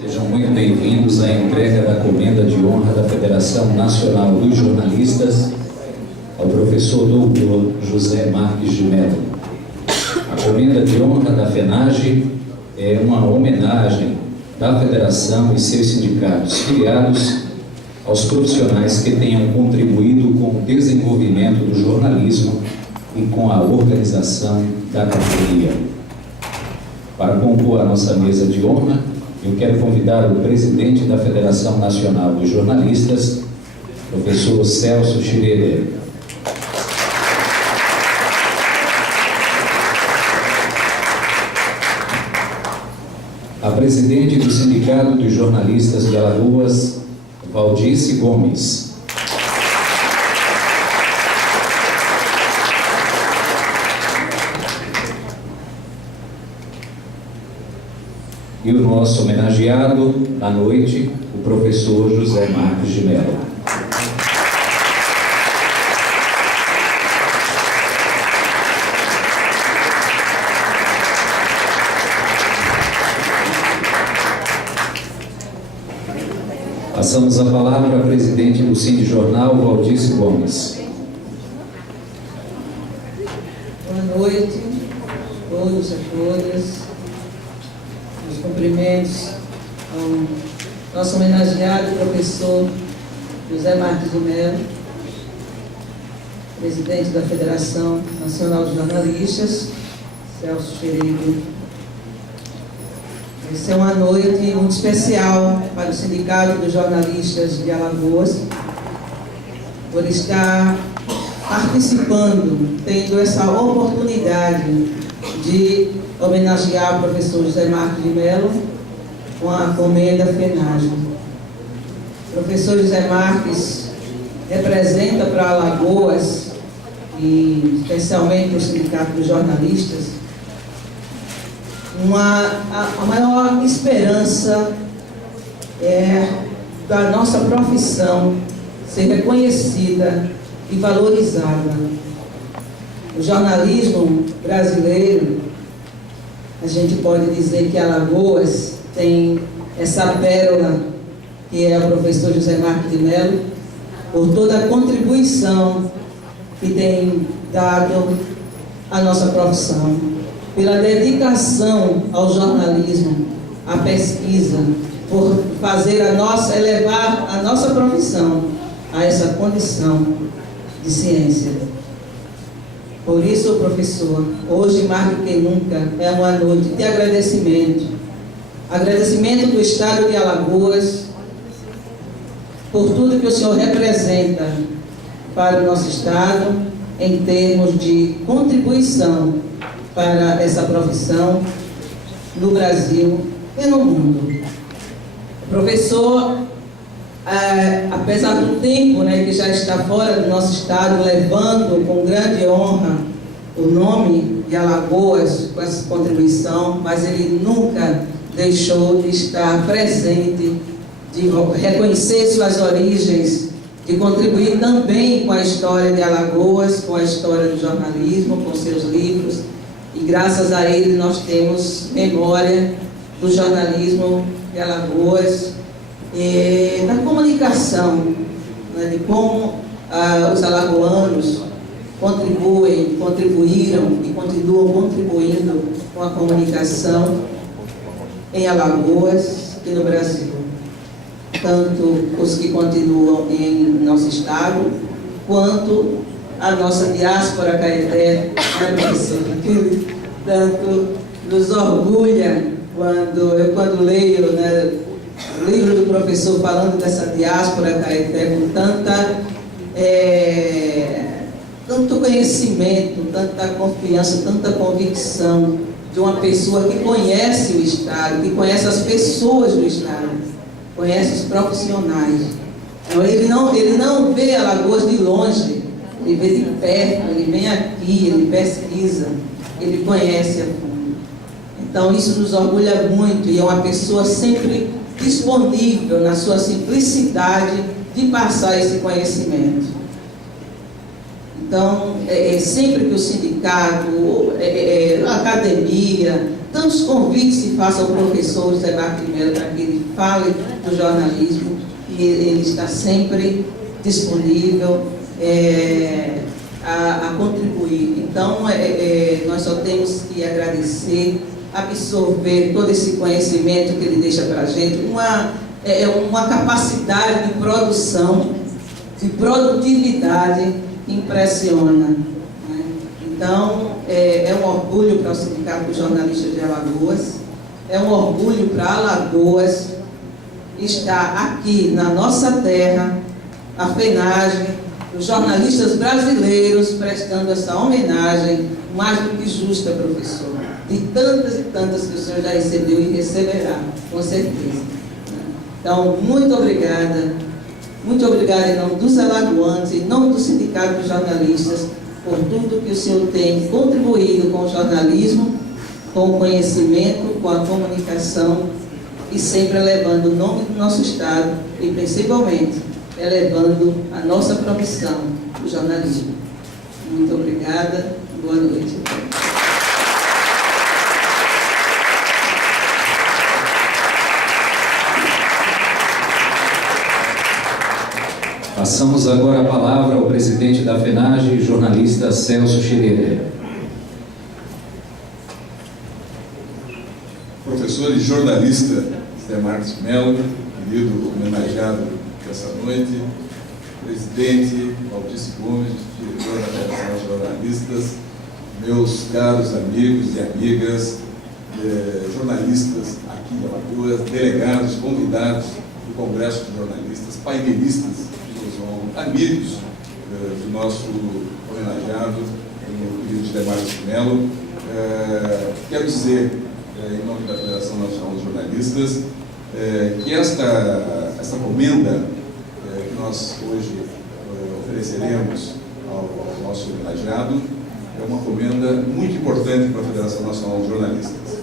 Sejam muito bem-vindos à entrega da Comenda de Honra da Federação Nacional dos Jornalistas ao professor doutor José Marques de Mello. A Comenda de Honra da FENAGE é uma homenagem da Federação e seus sindicatos filiados aos profissionais que tenham contribuído com o desenvolvimento do jornalismo e com a organização da categoria. Para compor a nossa mesa de honra, eu quero convidar o presidente da Federação Nacional dos Jornalistas, professor Celso Schroeder. A presidente do Sindicato dos Jornalistas de Alagoas, Valdice Gomes. E o nosso homenageado da noite, o professor José Marques de Mello. Passamos a palavra à presidente do Sindijornal, Valdice Gomes. Boa noite a todos e a todas. Os cumprimentos ao nosso homenageado professor José Marques de Mello, presidente da Federação Nacional de Jornalistas, Celso Schroeder. Essa é uma noite muito especial para o Sindicato dos Jornalistas de Alagoas, por estar participando, tendo essa oportunidade de homenagear o professor José Marques de Mello com a Comenda FENAGE. O professor José Marques representa para Alagoas, e especialmente o Sindicato dos Jornalistas, a maior esperança da nossa profissão ser reconhecida e valorizada. O jornalismo brasileiro, a gente pode dizer que Alagoas tem essa pérola, que é o professor José Marques de Mello, por toda a contribuição que tem dado à nossa profissão, pela dedicação ao jornalismo, à pesquisa, por fazer elevar a nossa profissão a essa condição de ciência. Por isso, professor, hoje mais do que nunca é uma noite de agradecimento. Agradecimento do Estado de Alagoas por tudo que o senhor representa para o nosso Estado em termos de contribuição para essa profissão no Brasil e no mundo. Professor, apesar do tempo que já está fora do nosso estado, levando com grande honra o nome de Alagoas com essa contribuição, mas ele nunca deixou de estar presente, de reconhecer suas origens, de contribuir também com a história de Alagoas, com a história do jornalismo, com seus livros. E graças a ele nós temos memória do jornalismo de Alagoas, da comunicação, de como os alagoanos contribuíram e continuam contribuindo com a comunicação em Alagoas e no Brasil. Tanto os que continuam em nosso estado, quanto a nossa diáspora caeté, que tanto nos orgulha quando leio o livro do professor falando dessa diáspora caeté com tanto conhecimento, tanta confiança, tanta convicção de uma pessoa que conhece o Estado, que conhece as pessoas do Estado, conhece os profissionais. Então, ele não vê Alagoas de longe, ele vê de perto, ele vem aqui, ele pesquisa, ele conhece a fundo. Então isso nos orgulha muito, e é uma pessoa sempre disponível na sua simplicidade de passar esse conhecimento. Então, sempre que o sindicato, a academia, tantos convites que façam ao professor José Marques de Mello para que ele fale do jornalismo, e ele está sempre disponível a contribuir. Então, nós só temos que agradecer, absorver todo esse conhecimento que ele deixa para a gente, uma capacidade de produção, de produtividade que impressiona. Né? Então, é um orgulho para o Sindicato dos Jornalistas de Alagoas, é um orgulho para Alagoas estar aqui na nossa terra, a FENAGE, os jornalistas brasileiros prestando essa homenagem mais do que justa, professor, de tantas e tantas que o senhor já recebeu e receberá, com certeza. Então, muito obrigada em nome dos alagoanos, em nome do Sindicato dos Jornalistas, por tudo que o senhor tem contribuído com o jornalismo, com o conhecimento, com a comunicação, e sempre elevando o nome do nosso Estado e, principalmente, elevando a nossa profissão, o jornalismo. Muito obrigada, boa noite. Passamos agora a palavra ao presidente da FENAGE, jornalista Celso Schroeder. Professor e jornalista José Marques de Mello, querido homenageado dessa noite, presidente Valdice Gomes, diretor da Federação de Jornalistas, meus caros amigos e amigas, jornalistas aqui de Alagoas, delegados, convidados do Congresso de Jornalistas, painelistas, amigos do nosso homenageado, o querido José Marques de Mello. Quero dizer, em nome da Federação Nacional de Jornalistas, que esta comenda que nós hoje ofereceremos ao nosso homenageado é uma comenda muito importante para a Federação Nacional de Jornalistas.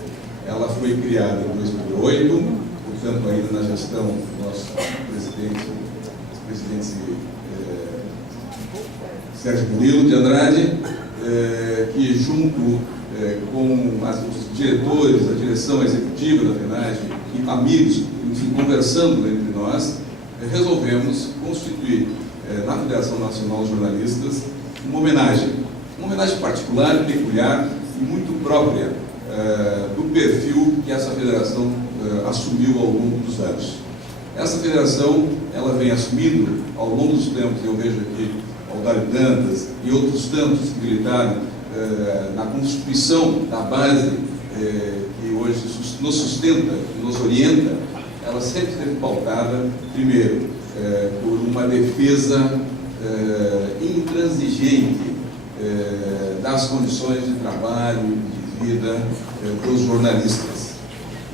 Ela foi criada em 2008, portanto, ainda na gestão do nosso presidente Sérgio Murilo de Andrade, que junto com os diretores, a direção executiva da FENAGE e amigos, enfim, conversando entre nós, resolvemos constituir na Federação Nacional de Jornalistas uma homenagem particular, peculiar e muito própria do perfil que essa federação assumiu ao longo dos anos. Essa federação, ela vem assumindo ao longo dos tempos, eu vejo aqui Aldário Dantas e outros tantos que militaram na constituição da base que hoje nos sustenta, que nos orienta. Ela sempre esteve pautada, primeiro, por uma defesa intransigente das condições de trabalho e de vida dos jornalistas.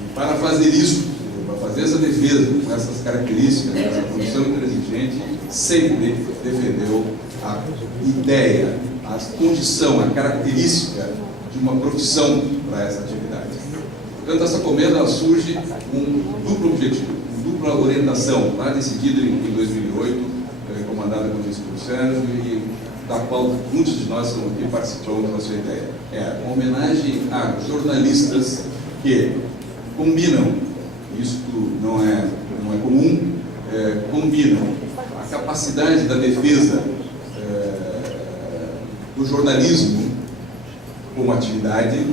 E para fazer isso, para fazer essa defesa com essas características, essa condição intransigente, sempre defendeu a ideia, a condição, a característica de uma profissão para essa atividade. Portanto, essa comenda ela surge com um duplo objetivo, uma dupla orientação, lá decidida em 2008, comandada como disse por Sérgio, e da qual muitos de nós estão aqui participando da sua ideia. É uma homenagem a jornalistas que combinam, isso não é comum, combinam a capacidade da defesa do jornalismo como atividade,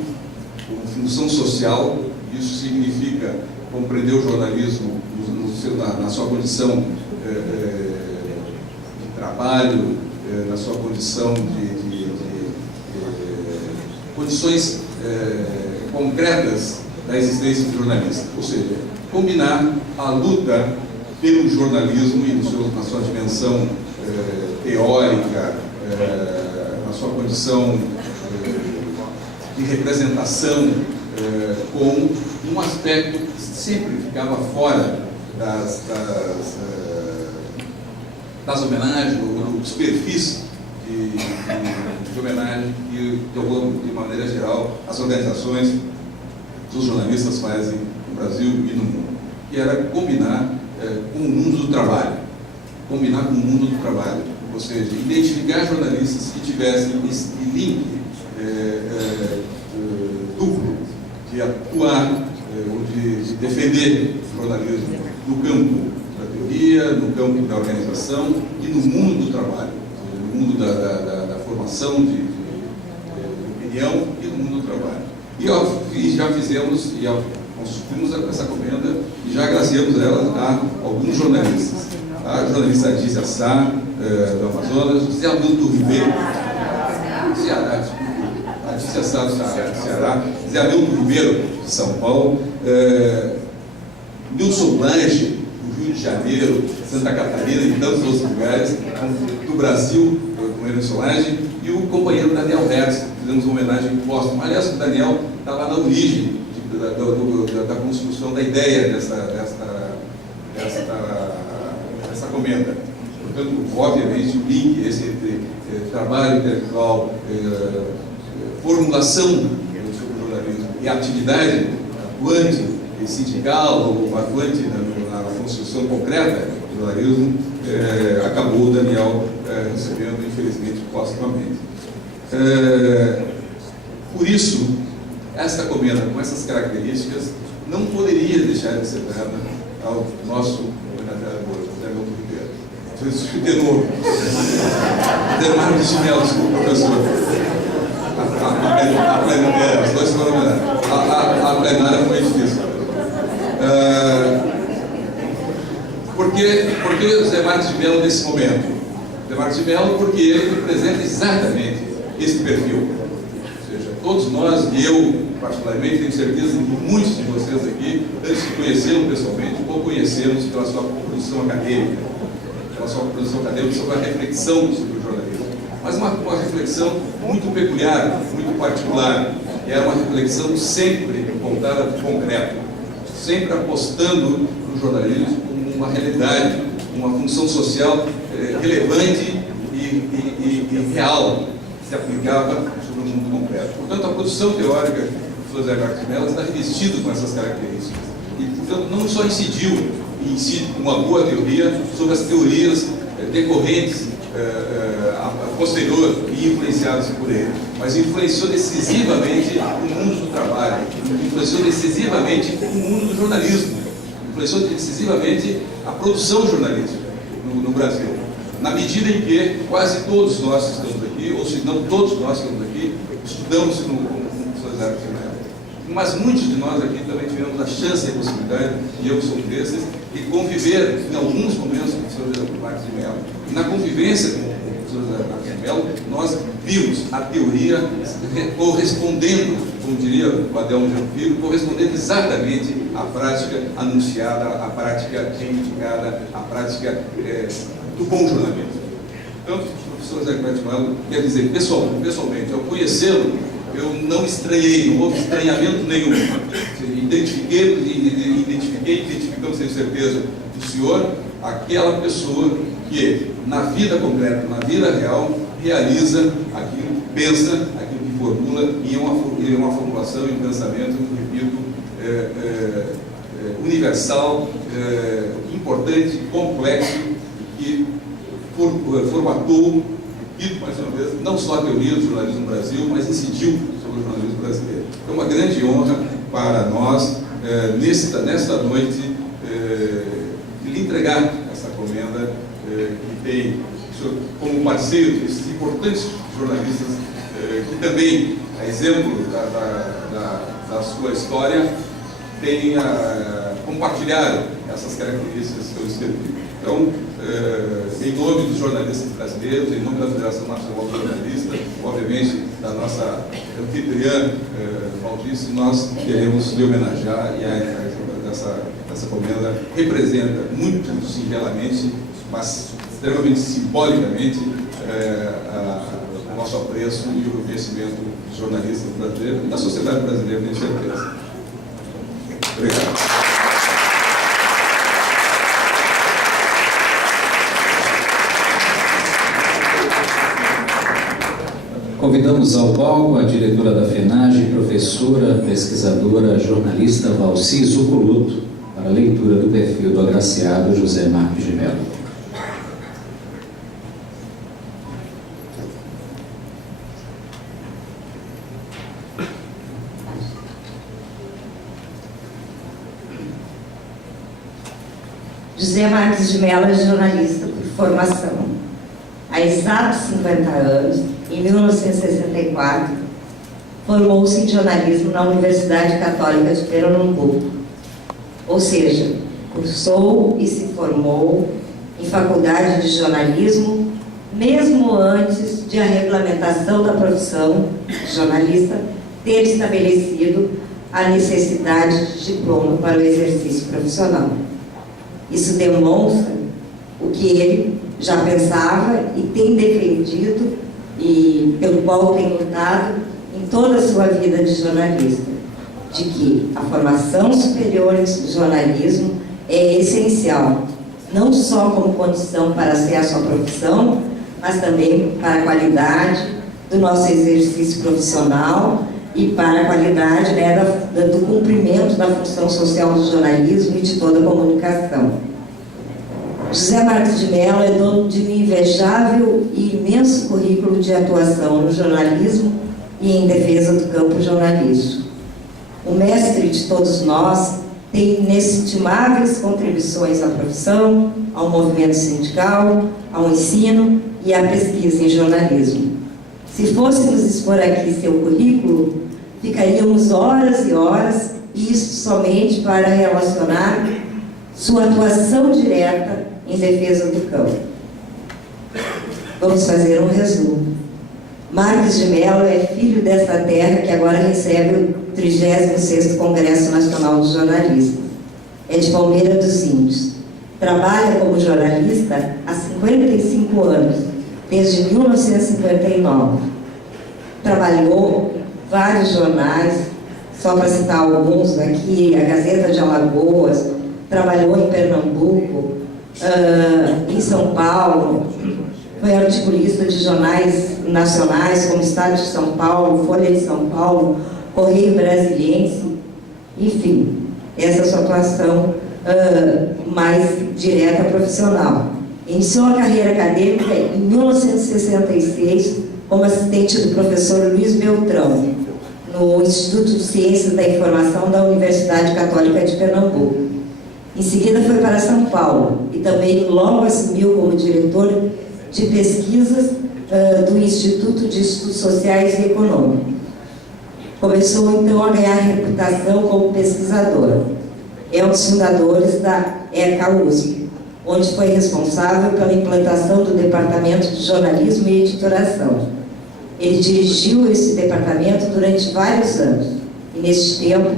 como função social. Isso significa compreender o jornalismo na sua condição de trabalho, na sua condição de condições concretas da existência do jornalista, ou seja, combinar a luta pelo jornalismo e na sua dimensão teórica, na sua condição de representação, com um aspecto que sempre ficava fora das homenagens, ou dos perfis de homenagem que, de maneira geral, as organizações dos jornalistas fazem no Brasil e no mundo, que era combinar com o mundo do trabalho. Combinar com o mundo do trabalho, ou seja, identificar jornalistas que tivessem esse link entender o jornalismo no campo da teoria, no campo da organização e no mundo do trabalho, no mundo da formação de opinião e no mundo do trabalho. E já fizemos, e construímos essa comenda e já agraciamos ela a alguns jornalistas. A jornalista Adícia Sá, do Amazonas, José Hamilton Ribeiro, Ceará, Adícia Sá do Ceará, José Hamilton Ribeiro, de São Paulo, Nilson Blanche, do Rio de Janeiro, Santa Catarina e tantos outros lugares, do Brasil, com Hélio Solange, e o companheiro Daniel Hertz, fizemos uma homenagem póstuma. Aliás, o Daniel estava na origem da construção da ideia dessa comenda. Portanto, obviamente, o link entre trabalho intelectual, formulação sobre o jornalismo e atividade atuante sindical ou atuante na construção concreta do jornalismo, acabou o Daniel recebendo, infelizmente, póstumamente. Por isso, esta comenda com essas características não poderia deixar de ser dada ao nosso homenageador, José Hamilton Ribeiro. De novo, Demar de Chinelo, desculpa, professor. Os dois foram homenageados. A plenária foi difícil. Por que o José Marques de Mello nesse momento? José Marques de Mello porque ele representa exatamente esse perfil. Ou seja, todos nós, e eu particularmente, tenho certeza que muitos de vocês aqui, antes de conhecê-lo pessoalmente, ou conhecê-los pela sua produção acadêmica, sobre a reflexão sobre o jornalismo. Mas uma reflexão muito peculiar, muito particular, que é uma reflexão sempre voltada para o concreto, sempre apostando no jornalismo como uma realidade, uma função social relevante e real, que se aplicava sobre o mundo concreto. Portanto, a produção teórica do professor José Marques de Mello está revestida com essas características. E, portanto, não só incide com uma boa teoria sobre as teorias decorrentes posterior e influenciadas por ele, mas influenciou decisivamente o mundo do trabalho, influenciou decisivamente o mundo do jornalismo, influenciou decisivamente a produção jornalística no Brasil, na medida em que quase todos nós que estamos aqui, ou se não todos nós que estamos aqui, estudamos com o professor José Marques de Mello. Mas muitos de nós aqui também tivemos a chance e a possibilidade, e eu sou um desses, de conviver em alguns momentos com o professor José Marques de Mello. E na convivência com o professor José Marques de Mello, nós vimos a teoria correspondendo, como diria o Adelmo Filho, correspondendo exatamente à prática anunciada, à prática reivindicada, à prática do bom jornalismo. Então, o professor José Marques de Mello, quer dizer, pessoalmente, ao conhecê-lo, eu não estranhei, não houve estranhamento nenhum. Identificamos, tenho certeza, do senhor, aquela pessoa que, na vida concreta, na vida real, realiza aquilo que pensa, aquilo que formula, e é uma formulação e um pensamento, repito, universal, importante, complexo, que formatou, repito mais uma vez, não só a teoria do jornalismo no Brasil, mas incidiu sobre o jornalismo brasileiro. É uma grande honra para nós, nesta noite, lhe entregar essa comenda que tem como parceiro esses importantes jornalistas que também, a exemplo da sua história, tem compartilhado essas características que eu escrevi. Então, em nome dos jornalistas brasileiros, em nome da Federação Nacional de Jornalistas, obviamente da nossa anfitriã Valdice, nós queremos lhe homenagear, e essa comenda representa muito singelamente, mas extremamente simbolicamente, o nosso apreço e o reconhecimento dos jornalistas brasileiros e da sociedade brasileira, tenho certeza. Obrigado. Convidamos ao palco a diretora da FENAGE, professora, pesquisadora, jornalista Valci Zucoluto, para a leitura do perfil do agraciado José Marques de Mello. José Marques de Mello é jornalista por formação. Há exatos 50 anos, em 1964, formou-se em jornalismo na Universidade Católica de Pernambuco. Ou seja, cursou e se formou em faculdade de jornalismo, mesmo antes de a regulamentação da profissão de jornalista ter estabelecido a necessidade de diploma para o exercício profissional. Isso demonstra o que ele já pensava e tem defendido e pelo qual tem lutado em toda a sua vida de jornalista, de que a formação superior em jornalismo é essencial, não só como condição para acesso à profissão, mas também para a qualidade do nosso exercício profissional e para a qualidade do cumprimento da função social do jornalismo e de toda a comunicação. José Marques de Mello é dono de um invejável e imenso currículo de atuação no jornalismo e em defesa do campo jornalístico. O mestre de todos nós tem inestimáveis contribuições à profissão, ao movimento sindical, ao ensino e à pesquisa em jornalismo. Se fôssemos expor aqui seu currículo, ficaríamos horas e horas, e isso somente para relacionar sua atuação direta em defesa do campo. Vamos fazer um resumo. Marques de Mello é filho desta terra que agora recebe o 36º Congresso Nacional de Jornalistas. É de Palmeira dos Índios. Trabalha como jornalista há 55 anos, desde 1959. Trabalhou em vários jornais, só para citar alguns aqui, a Gazeta de Alagoas, trabalhou em Pernambuco, em São Paulo, foi articulista de jornais nacionais como Estado de São Paulo, Folha de São Paulo, Correio Brasiliense, enfim, essa é a sua atuação mais direta profissional. Iniciou a carreira acadêmica em 1966 como assistente do professor Luiz Beltrão, no Instituto de Ciências da Informação da Universidade Católica de Pernambuco. Em seguida foi para São Paulo e também logo assumiu como diretor de pesquisas do Instituto de Estudos Sociais e Econômicos. Começou então a ganhar reputação como pesquisador. É um dos fundadores da ECA-USP, onde foi responsável pela implantação do Departamento de Jornalismo e Editoração. Ele dirigiu esse departamento durante vários anos e, neste tempo,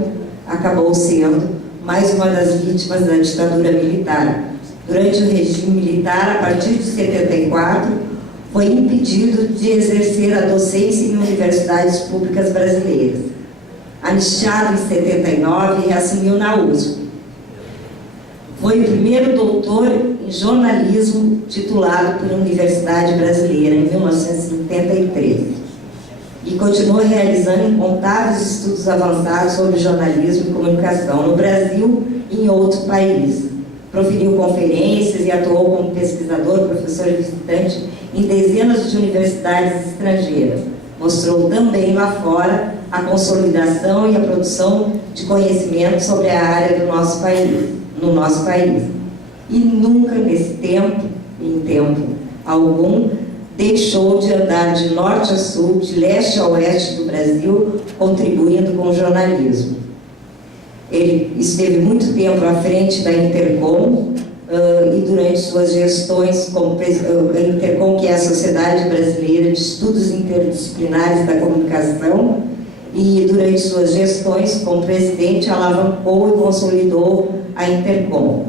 acabou sendo mais uma das vítimas da ditadura militar. Durante o regime militar, a partir de 74, foi impedido de exercer a docência em universidades públicas brasileiras. Anistiado em 79, reassumiu na USP. Foi o primeiro doutor em jornalismo titulado por universidade brasileira em 1973. E continuou realizando incontáveis estudos avançados sobre jornalismo e comunicação no Brasil e em outros países. Proferiu conferências e atuou como pesquisador, professor visitante em dezenas de universidades estrangeiras. Mostrou também lá fora a consolidação e a produção de conhecimento sobre a área do nosso país, no nosso país. E nunca nesse tempo, em tempo algum, deixou de andar de norte a sul, de leste a oeste do Brasil, contribuindo com o jornalismo. Ele esteve muito tempo à frente da Intercom e durante suas gestões como a Intercom, que é a Sociedade Brasileira de Estudos Interdisciplinares da Comunicação, e durante suas gestões como presidente alavancou e consolidou a Intercom.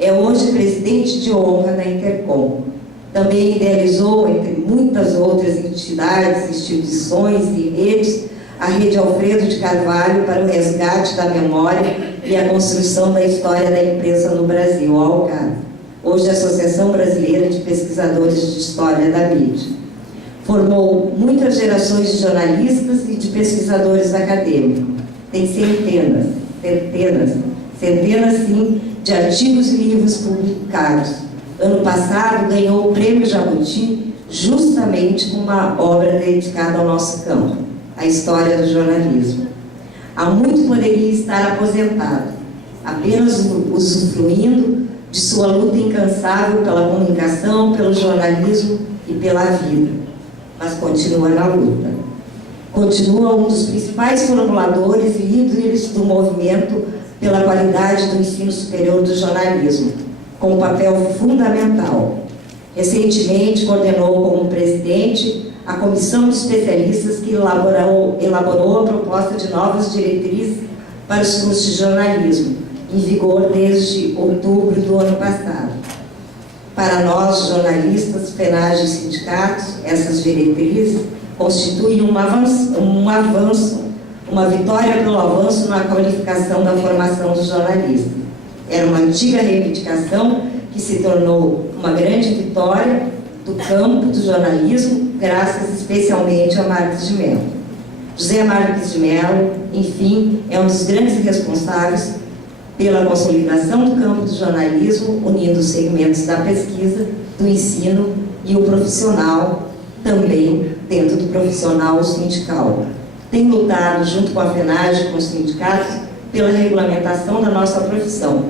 É hoje presidente de honra da Intercom. Também idealizou, entre muitas outras entidades, instituições e redes, a Rede Alfredo de Carvalho para o resgate da memória e a construção da história da imprensa no Brasil, a ALCAD. Hoje a Associação Brasileira de Pesquisadores de História da Mídia. Formou muitas gerações de jornalistas e de pesquisadores acadêmicos. Tem centenas sim, de artigos e livros publicados. Ano passado ganhou o Prêmio Jabuti justamente com uma obra dedicada ao nosso campo, a história do jornalismo. Há muito poderia estar aposentado, apenas usufruindo de sua luta incansável pela comunicação, pelo jornalismo e pela vida, mas continua na luta. Continua um dos principais formuladores e líderes do movimento pela qualidade do ensino superior do jornalismo, com um papel fundamental. Recentemente, coordenou como presidente a comissão de especialistas que elaborou a proposta de novas diretrizes para os cursos de jornalismo, em vigor desde outubro do ano passado. Para nós, jornalistas, FENAGE e sindicatos, essas diretrizes constituem um avanço, uma vitória pelo avanço na qualificação da formação do jornalista. Era uma antiga reivindicação que se tornou uma grande vitória do campo do jornalismo, graças especialmente a Marques de Mello. José Marques de Mello, enfim, é um dos grandes responsáveis pela consolidação do campo do jornalismo, unindo os segmentos da pesquisa, do ensino e o profissional, também dentro do profissional sindical. Tem lutado junto com a FENAGE e com os sindicatos pela regulamentação da nossa profissão,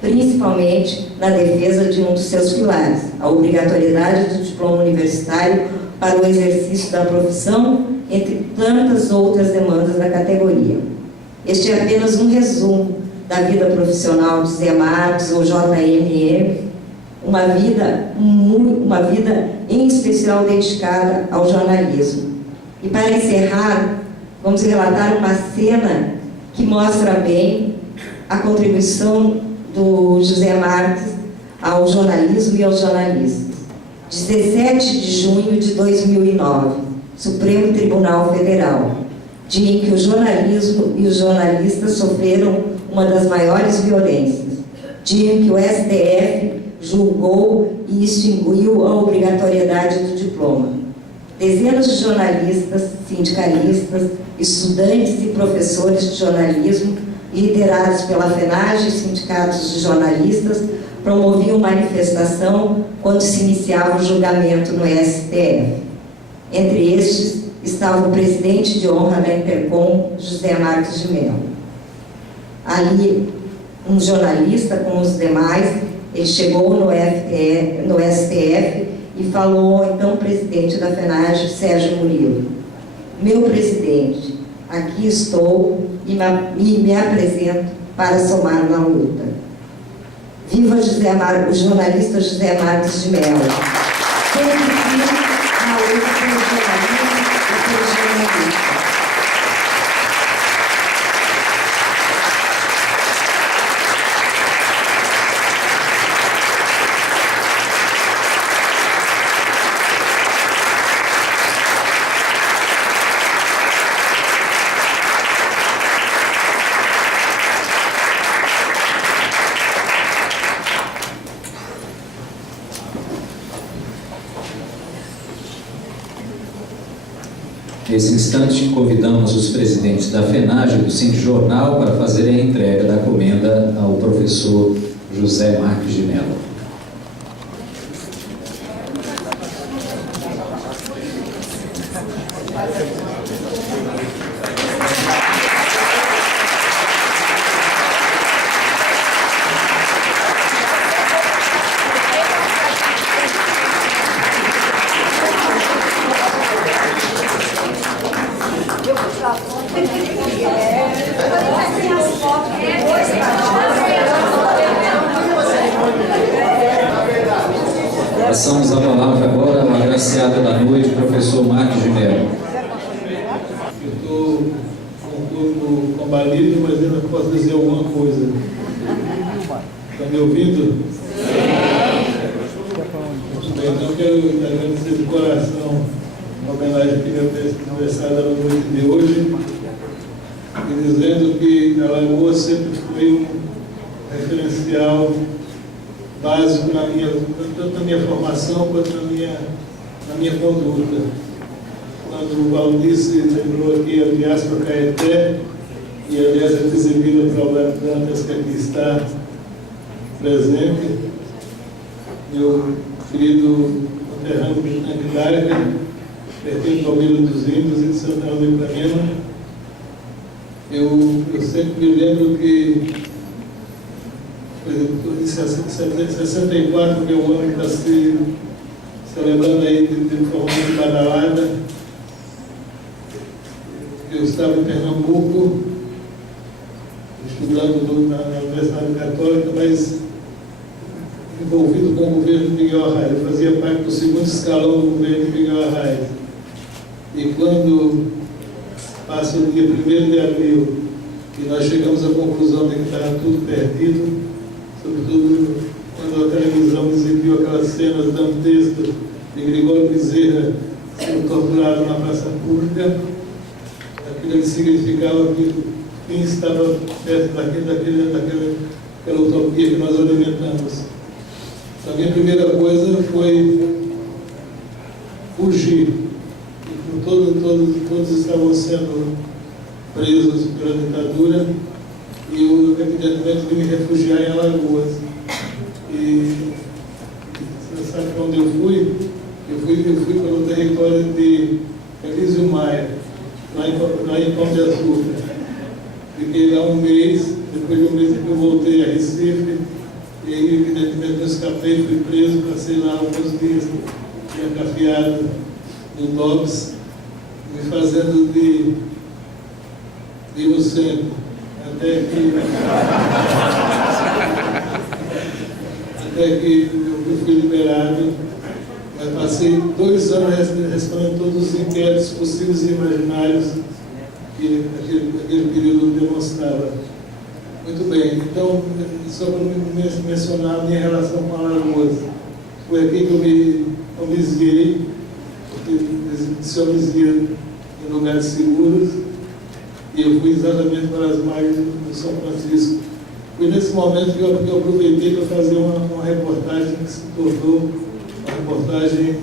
principalmente na defesa de um dos seus pilares, a obrigatoriedade do diploma universitário para o exercício da profissão, entre tantas outras demandas da categoria. Este é apenas um resumo da vida profissional de Zé Marques ou JMM, uma vida em especial dedicada ao jornalismo. E para encerrar, vamos relatar uma cena que mostra bem a contribuição do José Marques ao jornalismo e aos jornalistas. 17 de junho de 2009, Supremo Tribunal Federal, dia em que o jornalismo e os jornalistas sofreram uma das maiores violências, dia em que o STF julgou e extinguiu a obrigatoriedade do diploma. Dezenas de jornalistas, sindicalistas, estudantes e professores de jornalismo, liderados pela FENAGE e sindicatos de jornalistas, promoviam manifestação quando se iniciava o julgamento no STF. Entre estes estava o presidente de honra da Intercom, José Marques de Mello. Ali, um jornalista com os demais, ele chegou no STF e falou ao então presidente da FENAGE, Sérgio Murilo: meu presidente, aqui estou e me apresento para somar na luta. Viva o jornalista José Marques de Mello. Sempre firme na luta pelo jornalismo e pelo jornalista. Nesse instante, convidamos os presidentes da FENAGE e do Sindjornal para fazer a entrega da comenda ao professor José Marques de Mello. Passamos a palavra agora ao agraciado da noite, professor Marques de Mello. Eu estou com um corpo combalido, mas ainda posso dizer alguma coisa. Está me ouvindo? Então, quero agradecer de coração a homenagem que meu aniversário da noite de hoje, e dizendo que a Lagoa sempre foi um referencial básico tanto na minha formação quanto na minha conduta. Quando o Valdice lembrou aqui a diáspora Caeté, e aliás a exibida para o Dantas, que aqui está presente, meu querido conterrâneo Milton Guilherme, pertence ao Vila dos Índios e de Santana do Ipanema. Eu sempre me lembro que por exemplo, em 64, que é o ano que está se celebrando aí de forma muito badalada. Eu estava em Pernambuco, estudando na Universidade Católica, mas envolvido com o governo de Miguel Arraes. Eu fazia parte do segundo escalão do governo de Miguel Arraes. E quando passa o dia 1º de abril, e nós chegamos à conclusão de que estava tudo perdido, sobretudo quando a televisão exibiu aquelas cenas dantescas de Gregório Bezerra sendo torturado na praça pública, aquilo significava que o fim estava perto daquela utopia que nós alimentamos. Então, a minha primeira coisa foi fugir. Todos estavam sendo presos pela ditadura e eu, evidentemente, vim me refugiar em Alagoas. E você sabe para onde eu fui? Eu fui pelo território de Elísio Maia, lá em Pão de Açúcar. Fiquei lá um mês, depois de um mês eu voltei a Recife, e aí, evidentemente, eu escapei, fui preso, passei lá alguns dias encafiado no DOPS, me fazendo de inocente, até que eu fui liberado, mas passei 2 anos respondendo todos os inquéritos possíveis e imaginários que aquele período demonstrava. Muito bem, então, só para mencionar a minha relação com Alagoas, foi aqui que eu me homizguei, porque se homizguia em lugares seguros, e eu fui exatamente para as margens do São Francisco. Foi nesse momento que eu aproveitei para fazer uma reportagem que se tornou uma reportagem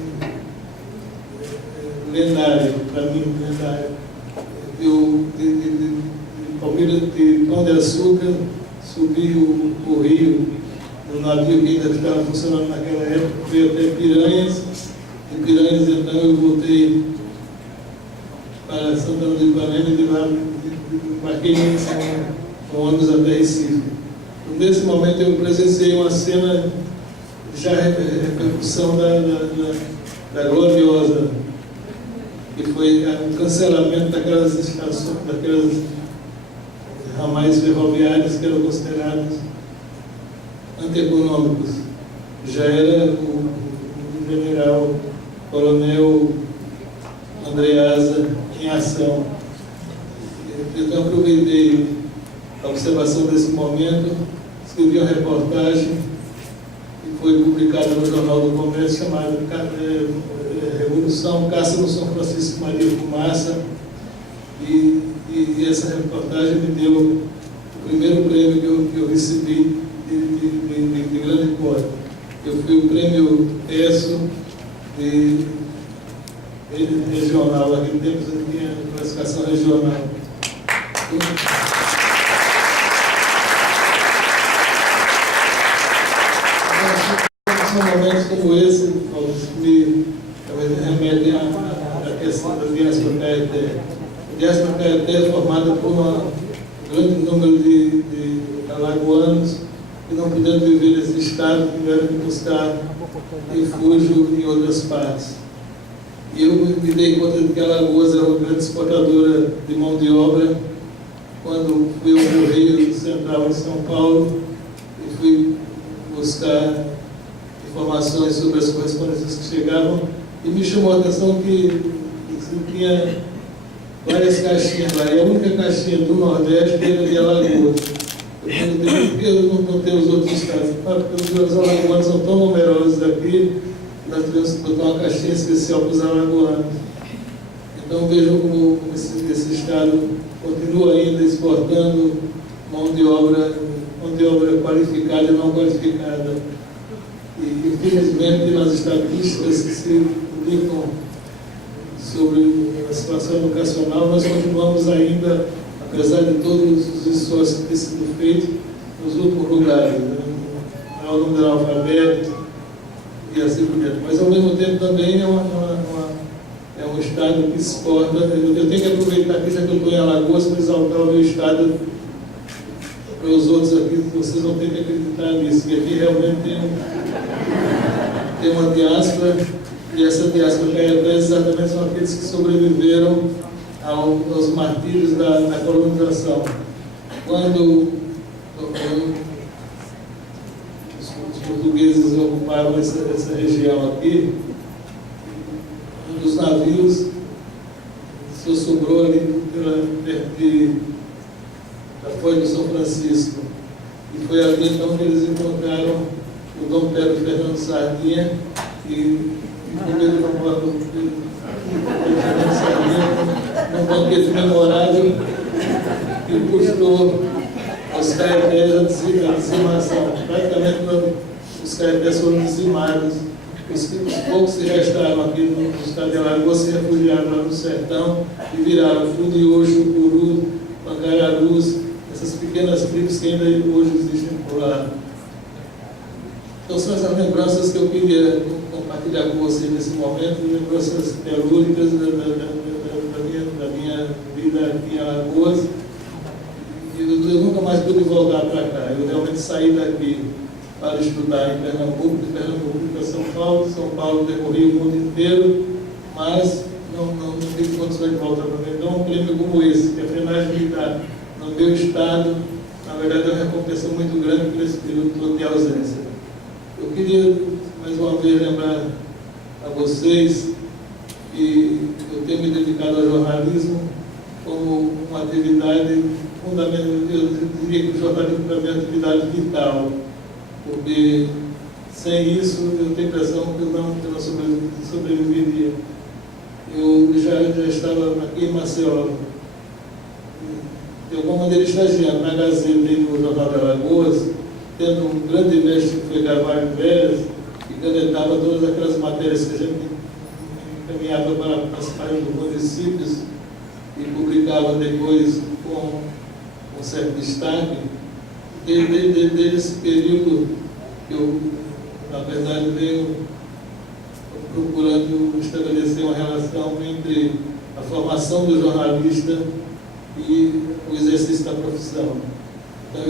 lendária, para mim, lendária. Eu, de Pão de Açúcar, subi o rio, no navio que ainda estava funcionando naquela época, fui até Piranhas. De Piranhas, então, eu voltei para Santana do Ipanema e de lá embarquei com ônibus até Recife. Nesse momento eu presenciei uma cena já repercussão da gloriosa, que foi o cancelamento daquelas estações, daquelas ramais ferroviários que eram considerados antieconômicos. Já era o general coronel Andreasa em ação. Então aproveitei a observação desse momento, escrevi uma reportagem que foi publicada no Jornal do Comércio chamada Revolução, Caça no São Francisco Maria Fumaça, e essa reportagem me deu o primeiro prêmio que eu recebi de grande porte. Eu fui o prêmio ESSO de regional, naquele tempo eu tinha classificação regional. São momentos como esse que me remetem à questão da diáspora Caeté. A diáspora Caeté é formada por um grande número de alagoanos que, não podendo viver nesse estado, tiveram que buscar refúgio em outras partes. E eu me dei conta de que Alagoas era uma grande exportadora de mão de obra quando fui ao Correio Central em São Paulo e fui buscar informações sobre as correspondências que chegavam, e me chamou a atenção que tinha várias caixinhas lá, e a única caixinha do Nordeste era de Alagoas. Eu perguntei por que não tem os outros estados? Porque os alagoanos são tão numerosos aqui, nós tivemos que botar uma caixinha especial para os alagoanos. Então vejam como esse estado continua ainda exportando mão de obra qualificada e não qualificada. E infelizmente nas estatísticas que se publicam sobre a situação educacional, nós continuamos ainda, apesar de todos os esforços que têm sido feitos, nos últimos lugares, né? Ao número do alfabeto e assim por diante. Mas ao mesmo tempo também é um estado que exporta. Eu tenho que aproveitar aqui, já que eu estou em Alagoas, para exaltar o meu estado para os outros aqui, vocês vão ter que acreditar nisso, que aqui realmente tem uma diáspora, e essa diáspora caetés exatamente são aqueles que sobreviveram aos martírios da colonização. Quando os portugueses ocupavam essa região aqui, um dos navios só sobrou ali perto da Foz do São Francisco. E foi ali então que eles encontraram o Dom Pedro Fernando Sardinha, e quando ele encontrou o Fernando Sardinha num banquete memorável que custou aos caetés a dizimação. Praticamente os caetés foram dizimados. Os poucos que restaram aqui no estado de Alagoas se refugiaram lá no sertão e viraram Fundioxo, Puru, Pancararus, essas pequenas tribos que ainda hoje existem por lá. Então são essas lembranças que eu queria compartilhar com vocês nesse momento, lembranças telúricas da minha vida aqui em Alagoas. E eu nunca mais pude voltar para cá. Eu realmente saí daqui para estudar em Pernambuco, de Pernambuco para São Paulo percorri o mundo inteiro, mas não tive condições de voltar para mim. Então um prêmio como esse, que a FENAGE me dá no meu estado, na verdade é uma recompensa muito grande por esse período todo de ausência. Eu queria mais uma vez lembrar a vocês que eu tenho me dedicado ao jornalismo como uma atividade fundamental. Eu diria que o jornalismo para mim é uma atividade vital, porque sem isso eu tenho a impressão que eu não sobreviveria. Eu já estava aqui em Maceió, de alguma maneira estagiando na Gazeta e no Jornal de Alagoas, tendo um grande mestre que foi Carvalho Veras, que canetava todas aquelas matérias que a gente encaminhava para as páginas dos municípios e publicava depois com um certo destaque. Desde esse período que eu, na verdade, venho procurando estabelecer uma relação entre a formação do jornalista e o exercício da profissão. Então,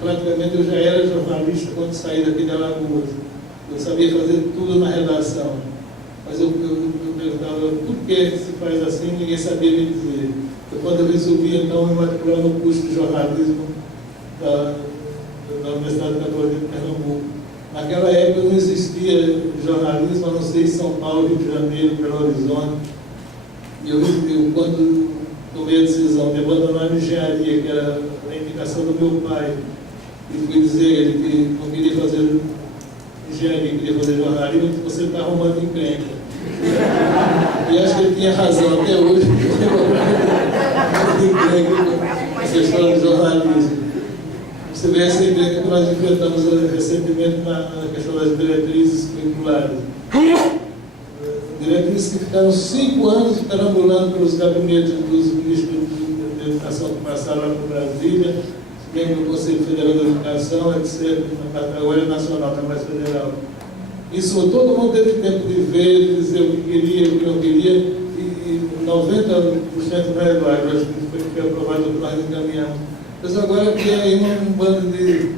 praticamente eu já era jornalista quando saí daqui de Alagoas. Eu sabia fazer tudo na redação, mas eu perguntava por que se faz assim, ninguém sabia me dizer. Quando eu resolvi, então, me matricular no curso de jornalismo da Universidade Católica de Pernambuco. Naquela época não existia jornalismo, a não ser em São Paulo, Rio de Janeiro, Belo Horizonte. E eu quando tomei a decisão de abandonar a engenharia, que era a indicação do meu pai, e fui dizer a ele que não queria fazer engenharia, queria fazer jornalismo, ele disse: você está arrumando encrenca. E acho que ele tinha razão até hoje, essa história do jornalismo. Você vê essa encrenca que nós enfrentamos recentemente na questão das diretrizes curriculares. Diretrizes que ficaram 5 anos perambulando pelos gabinetes dos ministros de Educação que passaram lá para Brasília, membro do Conselho Federal da Educação, etc. Agora é nacional, não é mais federal. Isso todo mundo teve tempo de ver, de dizer o que queria, o que não queria, e 90% não é Eduardo, acho que foi aprovado o plano de encaminhamos. Mas agora tem aí um bando de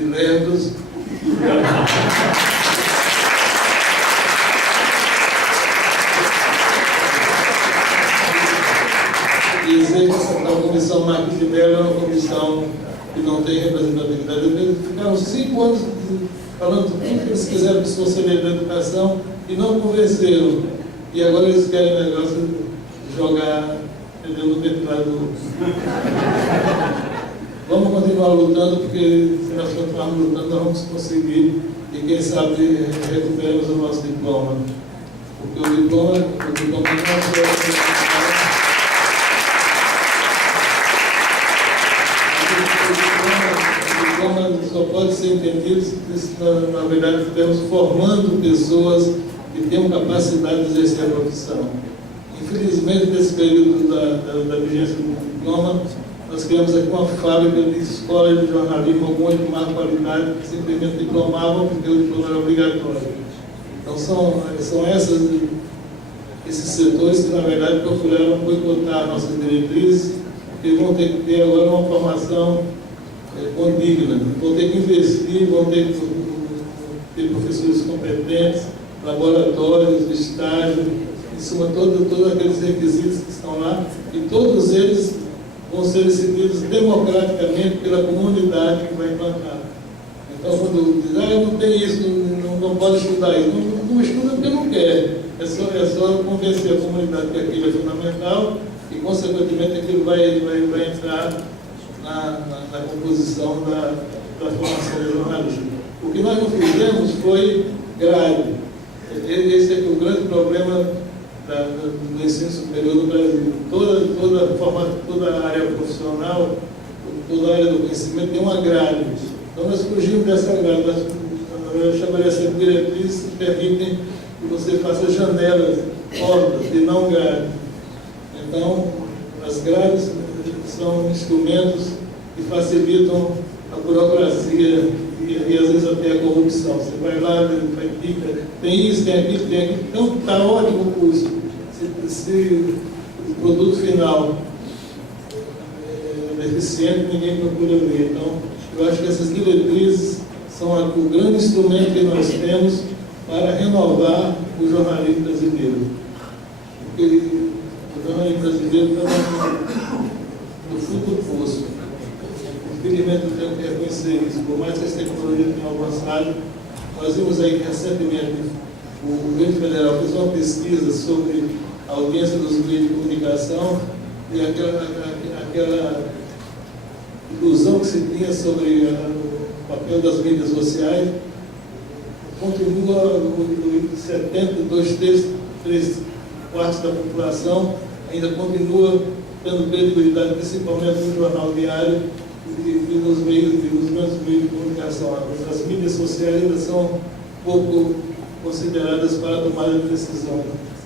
lerdos. Dizer que a comissão Marques de Mello é uma comissão que não tem representatividade. Eles ficaram 5 anos falando tudo que eles quiseram que se fosse da educação e não convenceram. E agora eles querem o negócio de jogar, entendeu, no ventilador. Vamos continuar lutando, porque se nós continuarmos lutando, nós vamos conseguir. E quem sabe recuperamos o nosso diploma. Porque o diploma não é só pode ser entendido se, na verdade, estivermos formando pessoas que tenham capacidade de exercer a profissão. Infelizmente, nesse período da vigência do diploma, nós criamos aqui uma fábrica de escola de jornalismo, algumas de má qualidade, que simplesmente diplomavam porque o diploma era obrigatório. Então, são esses setores que, na verdade, procuraram boicotar nossas diretrizes porque vão ter que ter agora uma formação condigna, vão ter que investir, vão ter que ter professores competentes, laboratórios, estágio, em suma, todos aqueles requisitos que estão lá, e todos eles vão ser decididos democraticamente pela comunidade que vai implantar. Então, quando diz, eu não tenho isso, não pode estudar isso, não estuda porque não quer. É só convencer a comunidade que aquilo é fundamental e, consequentemente, aquilo vai entrar na composição da formação de jornalismo. O que nós não fizemos foi grade. Esse é o grande problema do ensino superior no Brasil. Toda a área profissional, toda a área do conhecimento tem uma grade. Então nós fugimos dessa grade. Eu chamaria assim de diretrizes que permitem que você faça janelas, portas e não grade. Então, as grades são instrumentos que facilitam a burocracia e às vezes até a corrupção. Você vai lá, indica, tem isso, tem aquilo, então está ótimo o curso. Se o produto final é eficiente, ninguém procura ver. Então, eu acho que essas diretrizes são o grande instrumento que nós temos para renovar o jornalismo brasileiro. Porque o jornalismo brasileiro está no fundo do poço. Infelizmente, eu tenho que reconhecer isso. Por mais que as tecnologias tenham avançado, nós vimos aí que recentemente o governo federal fez uma pesquisa sobre a audiência dos meios de comunicação e aquela ilusão que se tinha sobre o papel das mídias sociais continua 3/4 da população ainda continua dando credibilidade, principalmente no jornal diário e nos grandes meios de comunicação. As mídias sociais ainda são pouco consideradas para a tomada de decisão.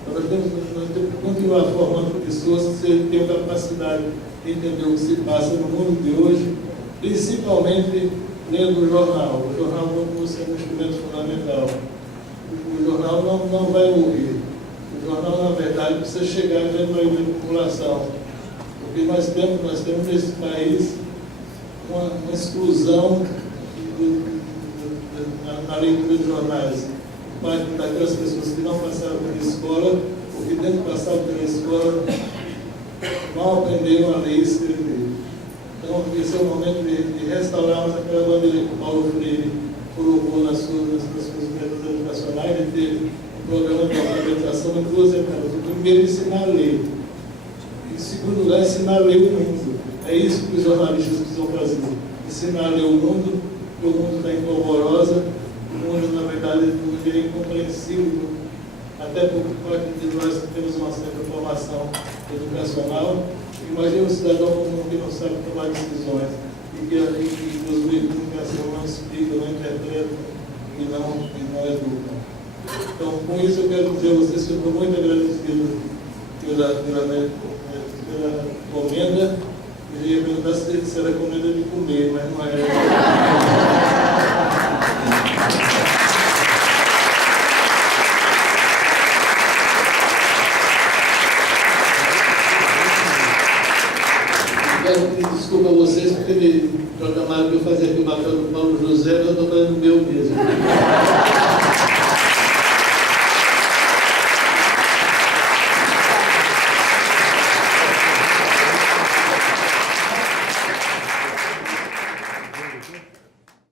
Então, nós temos que continuar formando pessoas que tenham capacidade de entender o que se passa no mundo de hoje, principalmente lendo o jornal. O jornal continua sendo um instrumento fundamental. O jornal não vai morrer. O jornal, na verdade, precisa chegar dentro da população. Porque nós temos nesse país uma exclusão na leitura de jornais. Parte daquelas pessoas que não passaram pela escola, ou que dentro passaram pela escola, mal aprenderam a ler e escrever. Então, esse é o momento de restaurarmos aquela bandeira que o Paulo Freire colocou nas suas metas educacionais, de ter um programa de alfabetização em 2 etapas. O primeiro, ensinar a ler. Em segundo lugar, ensinar a ler o mundo. É isso que os jornalistas precisam fazer. Ensinar a ler o mundo, porque o mundo está em polvorosa, o mundo, na verdade, é incompreensível, até por parte de nós que temos uma certa formação educacional. Imagina um cidadão comum que não sabe tomar decisões e que os meios de comunicação não explicam, não interpretam e não educam. Então, com isso eu quero dizer a vocês que eu estou muito agradecido pela comenda. Eu ia perguntar se era comenda de comer, mas não é. Quero pedir desculpa a vocês porque me programaram que eu fazia aqui o papel do Paulo José, mas eu estou fazendo o meu mesmo.